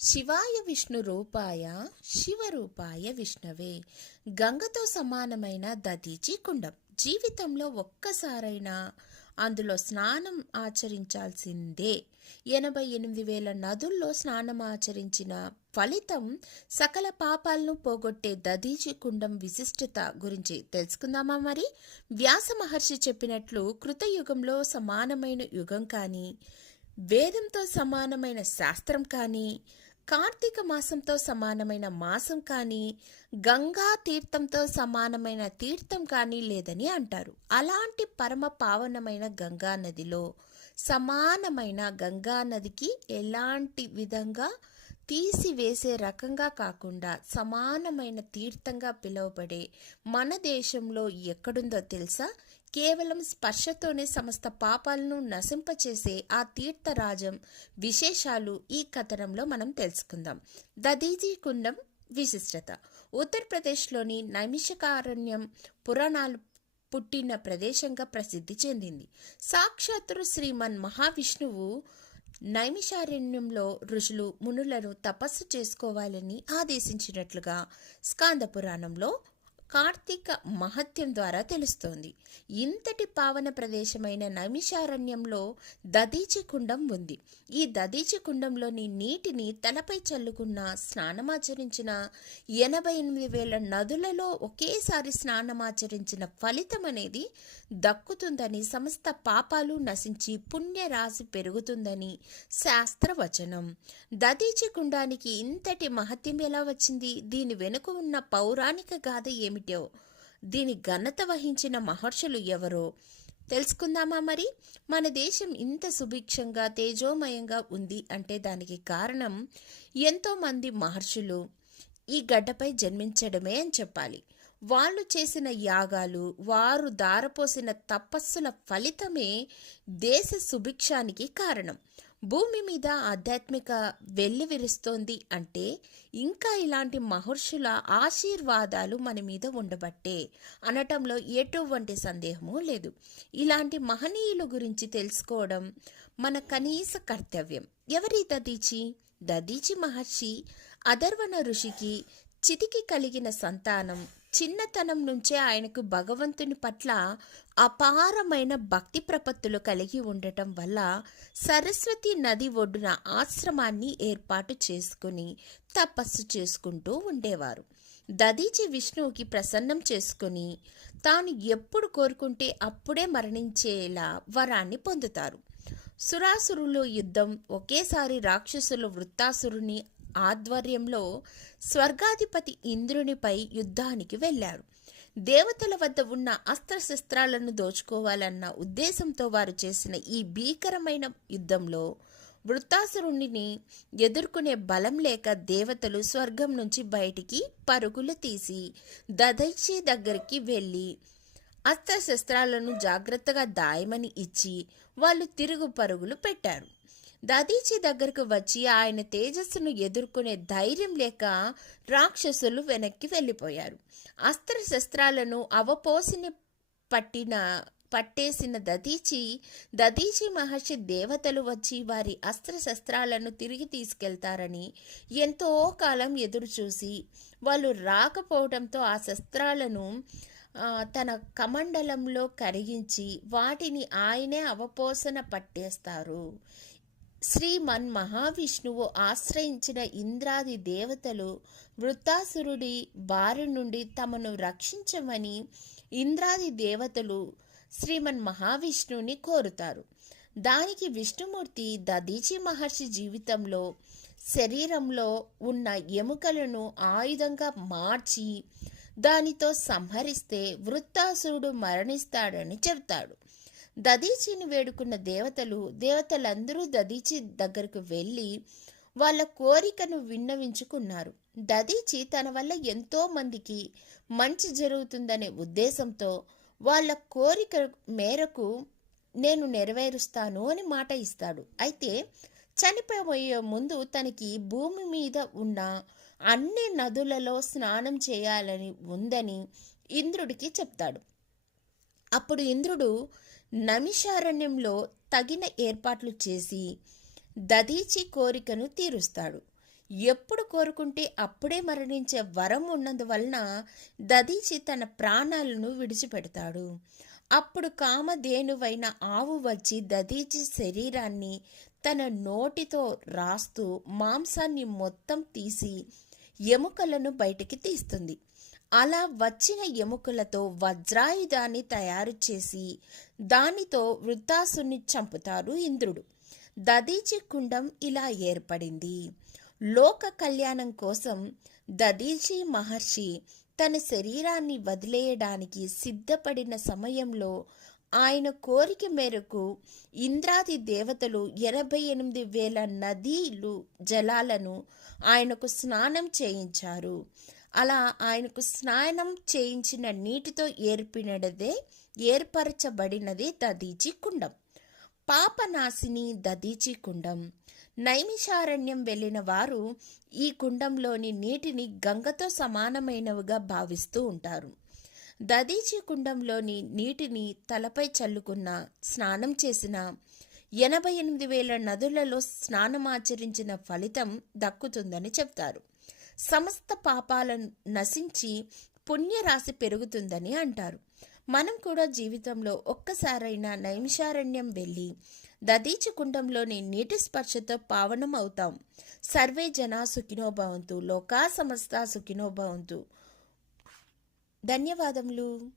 శివాయ విష్ణు రూపాయ శివరూపాయ విష్ణవే. గంగతో సమానమైన దధీచి కుండం. జీవితంలో ఒక్కసారైనా అందులో స్నానం ఆచరించాల్సిందే. 88,000 నదుల్లో స్నానం ఆచరించిన ఫలితం సకల పాపాలను పోగొట్టే దధీచి కుండం విశిష్టత గురించి తెలుసుకుందామా మరి? వ్యాస మహర్షి చెప్పినట్లు కృతయుగంలో సమానమైన యుగం కానీ, వేదంతో సమానమైన శాస్త్రం కానీ, కార్తీక మాసంతో సమానమైన మాసం కానీ, గంగా తీర్థంతో సమానమైన తీర్థం కానీ లేదని అంటారు. అలాంటి పరమ పావనమైన గంగా నదిలో సమానమైన గంగా నదికి ఎలాంటి విధంగా తీసివేసే రకంగా కాకుండా సమానమైన తీర్థంగా పిలువబడే మన దేశంలో ఎక్కడుందో తెలుసా? కేవలం స్పర్శతోనే సమస్త పాపాలను నశింపచేసే ఆ తీర్థరాజం విశేషాలు ఈ కథనంలో మనం తెలుసుకుందాం. దధీచి కుండం విశిష్టత. ఉత్తరప్రదేశ్లోని నైమిషకారణ్యం పురాణాలు పుట్టిన ప్రదేశంగా ప్రసిద్ధి చెందింది. సాక్షాత్తు శ్రీమన్ మహావిష్ణువు నైమిషారణ్యంలో ఋషులు మునులను తపస్సు చేసుకోవాలని ఆదేశించినట్లుగా స్కాంద పురాణంలో కార్తీక మహత్యం ద్వారా తెలుస్తోంది. ఇంతటి పావన ప్రదేశమైన నైమిషారణ్యంలో దధీచి కుండం ఉంది. ఈ దధీచి కుండంలోని నీటిని తలపై చల్లుకున్న, స్నానమాచరించిన 88,000 నదులలో ఒకేసారి స్నానమాచరించిన ఫలితం అనేది దక్కుతుందని, సమస్త పాపాలు నశించి పుణ్యరాశి పెరుగుతుందని శాస్త్రవచనం. దధీచి కుండానికి ఇంతటి మహత్యం ఎలా వచ్చింది? దీని వెనుక ఉన్న పౌరాణిక గాథ ఏమిటో, దీని ఘనత వహించిన మహర్షులు ఎవరో తెలుసుకుందామా మరి? మన దేశం ఇంత సుభిక్షంగా తేజోమయంగా ఉంది అంటే దానికి కారణం ఎంతోమంది మహర్షులు ఈ గడ్డపై జన్మించడమే అని చెప్పాలి. వాళ్ళు చేసిన యాగాలు, వారు దారపోసిన తపస్సుల ఫలితమే దేశ సుభిక్షానికి కారణం. భూమి మీద ఆధ్యాత్మిక వెల్లివిరుస్తోంది అంటే ఇంకా ఇలాంటి మహర్షుల ఆశీర్వాదాలు మన మీద ఉండబట్టే అనటంలో ఎటువంటి సందేహమూ లేదు. ఇలాంటి మహనీయుల గురించి తెలుసుకోవడం మన కనీస కర్తవ్యం. ఎవరి దధీచి? దధీచి మహర్షి అధర్వణ ఋషికి చితికి కలిగిన సంతానం. చిన్నతనం నుంచే ఆయనకు భగవంతుని పట్ల అపారమైన భక్తి ప్రపత్తులు కలిగి ఉండటం వల్ల సరస్వతి నది ఒడ్డున ఆశ్రమాన్ని ఏర్పాటు చేసుకుని తపస్సు చేసుకుంటూ ఉండేవారు. దధీచి విష్ణువుకి ప్రసన్నం చేసుకుని తాను ఎప్పుడు కోరుకుంటే అప్పుడే మరణించేలా వరాన్ని పొందుతారు. సురాసురుల యుద్ధం. ఒకేసారి రాక్షసులు వృత్తాసురుని ఆధ్వర్యంలో స్వర్గాధిపతి ఇంద్రునిపై యుద్ధానికి వెళ్లారు. దేవతల వద్ద ఉన్న అస్త్రశస్త్రాలను దోచుకోవాలన్న ఉద్దేశంతో వారు చేసిన ఈ భీకరమైన యుద్ధంలో వృత్తాసురుణ్ణి ఎదుర్కొనే బలం లేక దేవతలు స్వర్గం నుంచి బయటికి పరుగులు తీసి దధీచి దగ్గరికి వెళ్ళి అస్త్రశస్త్రాలను జాగ్రత్తగా దాయమని ఇచ్చి వాళ్ళు తిరుగు పరుగులు పెట్టారు. దధీచి దగ్గరకు వచ్చి ఆయన తేజస్సును ఎదుర్కొనే ధైర్యం లేక రాక్షసులు వెనక్కి వెళ్ళిపోయారు. అస్త్రశస్త్రాలను అవపోసిని పట్టేసిన దధీచి మహర్షి దేవతలు వచ్చి వారి అస్త్రశస్త్రాలను తిరిగి తీసుకెళ్తారని ఎంతో కాలం ఎదురుచూసి వాళ్ళు రాకపోవడంతో ఆ శస్త్రాలను తన కమండలంలో కరిగించి వాటిని ఆయనే అవపోసన పట్టేస్తారు. శ్రీమన్ మహావిష్ణువు ఆశ్రయించిన ఇంద్రాది దేవతలు వృత్తాసురుడి బారి నుండి తమను రక్షించమని ఇంద్రాది దేవతలు శ్రీమన్ మహావిష్ణువుని కోరుతారు. దానికి విష్ణుమూర్తి దధీచి మహర్షి జీవితంలో శరీరంలో ఉన్న ఎముకలను ఆయుధంగా మార్చి దానితో సంహరిస్తే వృత్తాసురుడు మరణిస్తాడని చెబుతాడు. దధీచిని వేడుకున్న దేవతలందరూ దధీచి దగ్గరకు వెళ్ళి వాళ్ళ కోరికను విన్నవించుకున్నారు. దధీచి తన వల్ల ఎంతో మందికి మంచి జరుగుతుందనే ఉద్దేశంతో వాళ్ళ కోరిక మేరకు నేను నెరవేరుస్తాను అని మాట ఇస్తాడు. అయితే చనిపోయే ముందు తనకి భూమి మీద ఉన్న అన్ని నదులలో స్నానం చేయాలని ఉందని ఇంద్రుడికి చెప్తాడు. అప్పుడు ఇంద్రుడు నైమిషారణ్యంలో తగిన ఏర్పాట్లు చేసి దధీచి కోరికను తీరుస్తాడు. ఎప్పుడు కోరుకుంటే అప్పుడే మరణించే వరం ఉన్నందువలన దదీచి తన ప్రాణాలను విడిచిపెడతాడు. అప్పుడు కామధేనువైన ఆవు వచ్చి దదీచి శరీరాన్ని తన నోటితో రాస్తూ మాంసాన్ని మొత్తం తీసి ఎముకలను బయటికి తీస్తుంది. అలా వచ్చిన ఎముకలతో వజ్రాయుధాన్ని తయారు చేసి దానితో వృత్తాసుని చంపుతారు ఇంద్రుడు. దదీచి కుండం ఇలా ఏర్పడింది. లోక కళ్యాణం కోసం దదీచి మహర్షి తన శరీరాన్ని వదిలేయడానికి సిద్ధపడిన సమయంలో ఆయన కోరిక మేరకు ఇంద్రాది దేవతలు 88,000 నదీలు జలాలను ఆయనకు స్నానం చేయించారు. అలా ఆయనకు స్నానం చేయించిన నీటితో ఏర్పరచబడినదే దదీచి కుండం. పాపనాశిని దదీచి కుండం. నైమిషారణ్యం వెళ్ళిన వారు ఈ కుండంలోని నీటిని గంగతో సమానమైనవిగా భావిస్తూ ఉంటారు. దదీచి కుండంలోని నీటిని తలపై చల్లుకున్న, స్నానం చేసిన 88,000 నదులలో స్నానమాచరించిన ఫలితం దక్కుతుందని చెప్తారు. సమస్త పాపాలను నశించి పుణ్యరాశి పెరుగుతుందని అంటారు. మనం కూడా జీవితంలో ఒక్కసారైనా నైమిషారణ్యం వెళ్ళి దదీచి కుండంలోని నీటి స్పర్శతో పావనం అవుతాం. సర్వే జనా సుఖినో భవంతు, లోకా సమస్త సుఖినో భవంతు. ధన్యవాదములు.